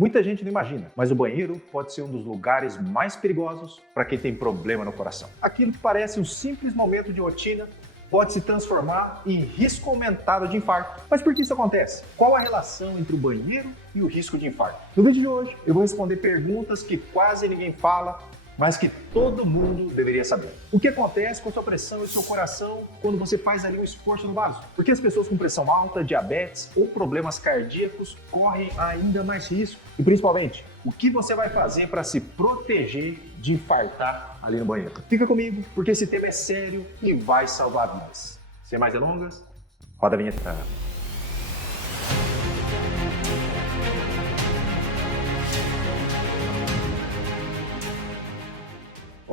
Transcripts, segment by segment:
Muita gente não imagina, mas o banheiro pode ser um dos lugares mais perigosos para quem tem problema no coração. Aquilo que parece um simples momento de rotina pode se transformar em risco aumentado de infarto. Mas por que isso acontece? Qual a relação entre o banheiro e o risco de infarto? No vídeo de hoje eu vou responder perguntas que quase ninguém fala, mas que todo mundo deveria saber. O que acontece com a sua pressão e seu coração quando você faz ali um esforço no vaso? Por que as pessoas com pressão alta, diabetes ou problemas cardíacos correm ainda mais risco? E principalmente, o que você vai fazer para se proteger de infartar ali no banheiro? Fica comigo, porque esse tema é sério e vai salvar vidas. Sem mais delongas, roda a vinheta.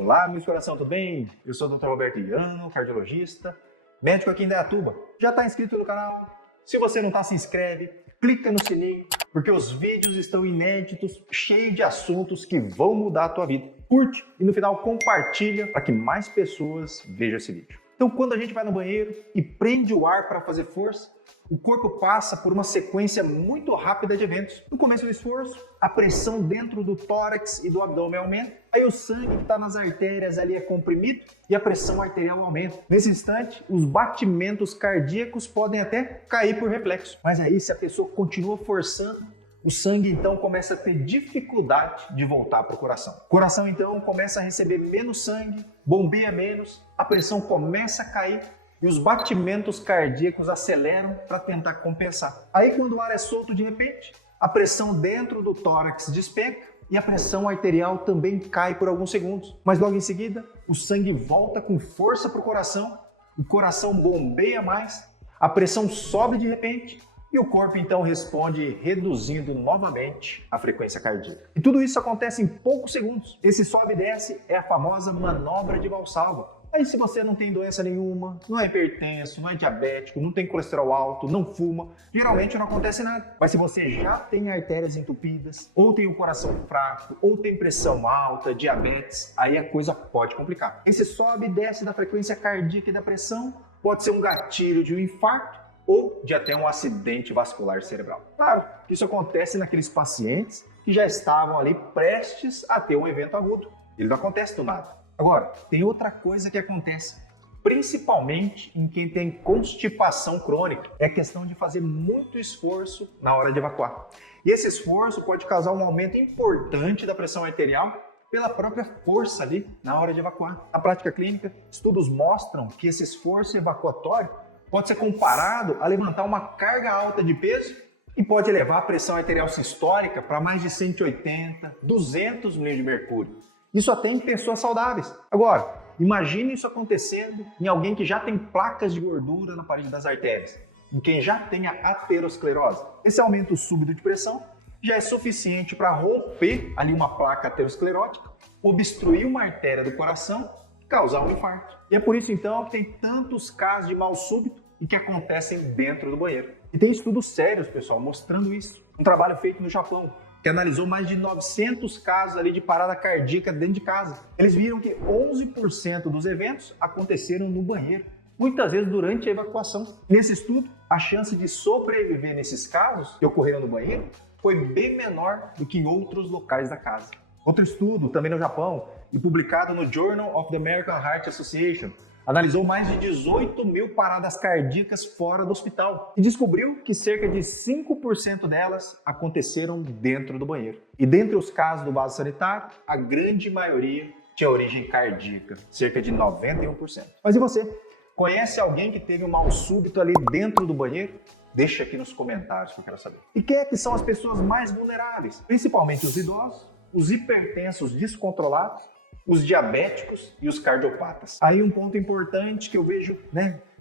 Olá, meus coração, tudo bem? Eu sou o Dr. Roberto Iano, cardiologista, médico aqui em Indaiatuba. Já está inscrito no canal? Se você não está, se inscreve, clica no sininho, porque os vídeos estão inéditos, cheios de assuntos que vão mudar a tua vida. Curte e no final compartilha para que mais pessoas vejam esse vídeo. Então, quando a gente vai no banheiro e prende o ar para fazer força, o corpo passa por uma sequência muito rápida de eventos. No começo do esforço, a pressão dentro do tórax e do abdômen aumenta, aí o sangue que está nas artérias ali é comprimido e a pressão arterial aumenta. Nesse instante, os batimentos cardíacos podem até cair por reflexo. Mas aí, se a pessoa continua forçando, o sangue então começa a ter dificuldade de voltar para o coração. O coração então começa a receber menos sangue, bombeia menos, a pressão começa a cair e os batimentos cardíacos aceleram para tentar compensar. Aí quando o ar é solto de repente, a pressão dentro do tórax despenca e a pressão arterial também cai por alguns segundos. Mas logo em seguida, o sangue volta com força para o coração bombeia mais, a pressão sobe de repente e o corpo então responde reduzindo novamente a frequência cardíaca. E tudo isso acontece em poucos segundos. Esse sobe e desce é a famosa manobra de Valsalva. Aí se você não tem doença nenhuma, não é hipertenso, não é diabético, não tem colesterol alto, não fuma, geralmente não acontece nada. Mas se você já tem artérias entupidas, ou tem o coração fraco, ou tem pressão alta, diabetes, aí a coisa pode complicar. Esse sobe e desce da frequência cardíaca e da pressão pode ser um gatilho de um infarto ou de até um acidente vascular cerebral. Claro, isso acontece naqueles pacientes que já estavam ali prestes a ter um evento agudo. Ele não acontece do nada. Agora, tem outra coisa que acontece, principalmente em quem tem constipação crônica. É a questão de fazer muito esforço na hora de evacuar. E esse esforço pode causar um aumento importante da pressão arterial pela própria força ali na hora de evacuar. Na prática clínica, estudos mostram que esse esforço evacuatório pode ser comparado a levantar uma carga alta de peso e pode elevar a pressão arterial sistólica para mais de 180, 200 milhões de mercúrio. Isso até em pessoas saudáveis. Agora, imagine isso acontecendo em alguém que já tem placas de gordura na parede das artérias, em quem já tem a aterosclerose. Esse aumento súbito de pressão já é suficiente para romper ali uma placa aterosclerótica, obstruir uma artéria do coração e causar um infarto. E é por isso então que tem tantos casos de mal súbito e que acontecem dentro do banheiro. E tem estudos sérios, pessoal, mostrando isso. Um trabalho feito no Japão, que analisou mais de 900 casos ali de parada cardíaca dentro de casa. Eles viram que 11% dos eventos aconteceram no banheiro, muitas vezes durante a evacuação. Nesse estudo, a chance de sobreviver nesses casos que ocorreram no banheiro foi bem menor do que em outros locais da casa. Outro estudo, também no Japão, e publicado no Journal of the American Heart Association, analisou mais de 18 mil paradas cardíacas fora do hospital e descobriu que cerca de 5% delas aconteceram dentro do banheiro. E dentre os casos do vaso sanitário, a grande maioria tinha origem cardíaca, cerca de 91%. Mas e você? Conhece alguém que teve um mal súbito ali dentro do banheiro? Deixa aqui nos comentários que eu quero saber. E quem é que são as pessoas mais vulneráveis? Principalmente os idosos, os hipertensos descontrolados, os diabéticos e os cardiopatas. Aí um ponto importante que eu vejo,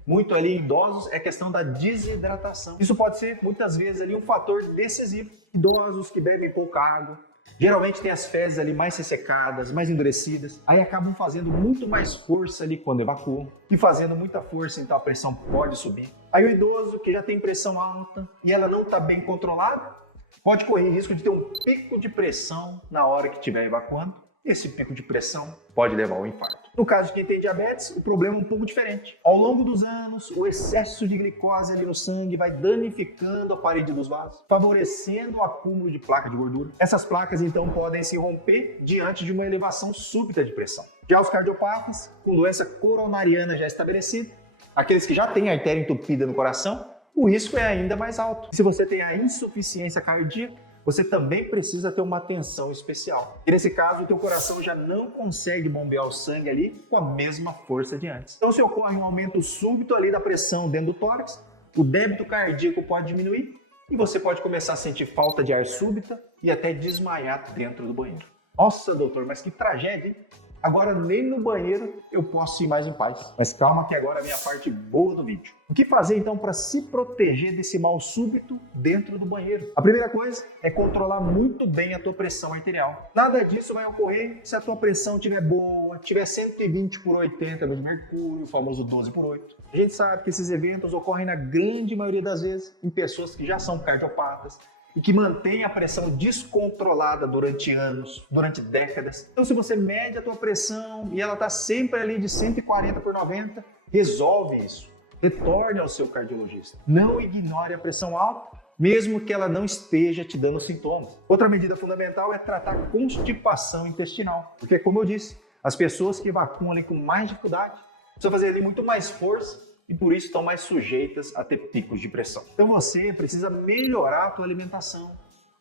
muito ali em idosos é a questão da desidratação. Isso pode ser, muitas vezes, ali um fator decisivo. Idosos que bebem pouca água, geralmente têm as fezes ali mais ressecadas, mais endurecidas, aí acabam fazendo muito mais força ali quando evacuam. E fazendo muita força, então a pressão pode subir. Aí o idoso que já tem pressão alta e ela não está bem controlada, pode correr risco de ter um pico de pressão na hora que estiver evacuando. Esse pico de pressão pode levar ao infarto. No caso de quem tem diabetes, o problema é um pouco diferente. Ao longo dos anos, o excesso de glicose ali no sangue vai danificando a parede dos vasos, favorecendo o acúmulo de placa de gordura. Essas placas, então, podem se romper diante de uma elevação súbita de pressão. Já os cardiopatas, com doença coronariana já estabelecida, aqueles que já têm artéria entupida no coração, o risco é ainda mais alto. Se você tem a insuficiência cardíaca, você também precisa ter uma atenção especial. E nesse caso, o teu coração já não consegue bombear o sangue ali com a mesma força de antes. Então, se ocorre um aumento súbito ali da pressão dentro do tórax, o débito cardíaco pode diminuir e você pode começar a sentir falta de ar súbita e até desmaiar dentro do banheiro. Nossa, doutor, mas que tragédia, hein? Agora nem no banheiro eu posso ir mais em paz. Mas calma que agora é a minha parte boa do vídeo. O que fazer então para se proteger desse mal súbito dentro do banheiro? A primeira coisa é controlar muito bem a tua pressão arterial. Nada disso vai ocorrer se a tua pressão estiver boa, tiver 120/80 de mercúrio, o famoso 12/8. A gente sabe que esses eventos ocorrem na grande maioria das vezes em pessoas que já são cardiopatas, e que mantém a pressão descontrolada durante anos, durante décadas. Então, se você mede a tua pressão e ela está sempre ali de 140/90, resolve isso. Retorne ao seu cardiologista. Não ignore a pressão alta, mesmo que ela não esteja te dando sintomas. Outra medida fundamental é tratar a constipação intestinal, porque, como eu disse, as pessoas que evacuam ali com mais dificuldade precisam fazer ali muito mais força e por isso estão mais sujeitas a ter picos de pressão. Então você precisa melhorar a tua alimentação,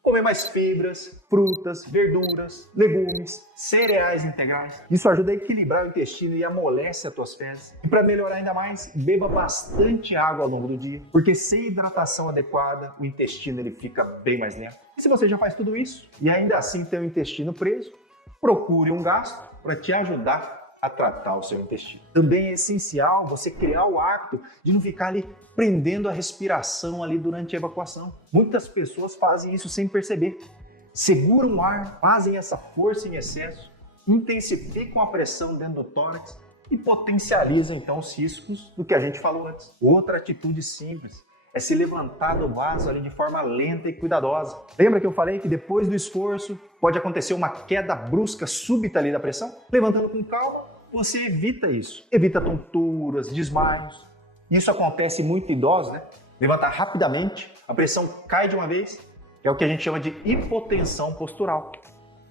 comer mais fibras, frutas, verduras, legumes, cereais integrais. Isso ajuda a equilibrar o intestino e amolece as tuas fezes. E para melhorar ainda mais, beba bastante água ao longo do dia, porque sem hidratação adequada, o intestino ele fica bem mais lento. E se você já faz tudo isso e ainda assim tem o intestino preso, procure um gastro para te ajudar a tratar o seu intestino. Também é essencial você criar o hábito de não ficar ali prendendo a respiração ali durante a evacuação. Muitas pessoas fazem isso sem perceber. Seguram o ar, fazem essa força em excesso, intensificam a pressão dentro do tórax e potencializam então os riscos do que a gente falou antes. Outra atitude simples é se levantar do vaso ali de forma lenta e cuidadosa. Lembra que eu falei que depois do esforço pode acontecer uma queda brusca, súbita ali da pressão? Levantando com calma, você evita isso. Evita tonturas, desmaios. Isso acontece muito em idosos, né? Levantar rapidamente, a pressão cai de uma vez, é o que a gente chama de hipotensão postural.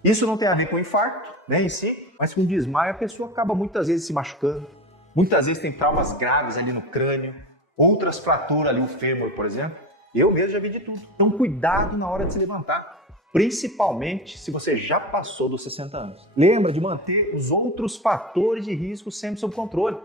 Isso não tem a ver com infarto, né, em si, mas com desmaio a pessoa acaba muitas vezes se machucando. Muitas vezes tem traumas graves ali no crânio, outras fraturas ali, o fêmur, por exemplo. Eu mesmo já vi de tudo. Então, cuidado na hora de se levantar, principalmente se você já passou dos 60 anos. Lembra de manter os outros fatores de risco sempre sob controle.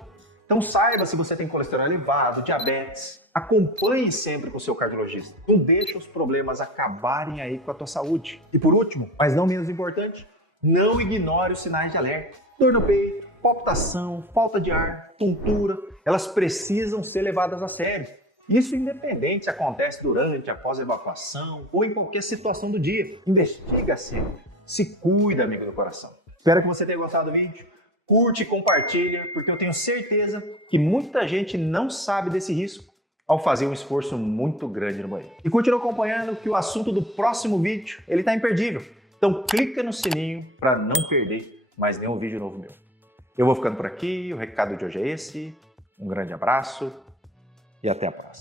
Então, saiba se você tem colesterol elevado, diabetes. Acompanhe sempre com o seu cardiologista. Não deixe os problemas acabarem aí com a tua saúde. E por último, mas não menos importante, não ignore os sinais de alerta. Dor no peito, palpitação, falta de ar, tontura, elas precisam ser levadas a sério. Isso independente se acontece durante, após a evacuação ou em qualquer situação do dia. Investiga sempre. Se cuida, amigo do coração. Espero que você tenha gostado do vídeo. Curte e compartilha, porque eu tenho certeza que muita gente não sabe desse risco ao fazer um esforço muito grande no banheiro. E continua acompanhando que o assunto do próximo vídeo ele está imperdível. Então clica no sininho para não perder mais nenhum vídeo novo meu. Eu vou ficando por aqui, o recado de hoje é esse. Um grande abraço e até a próxima.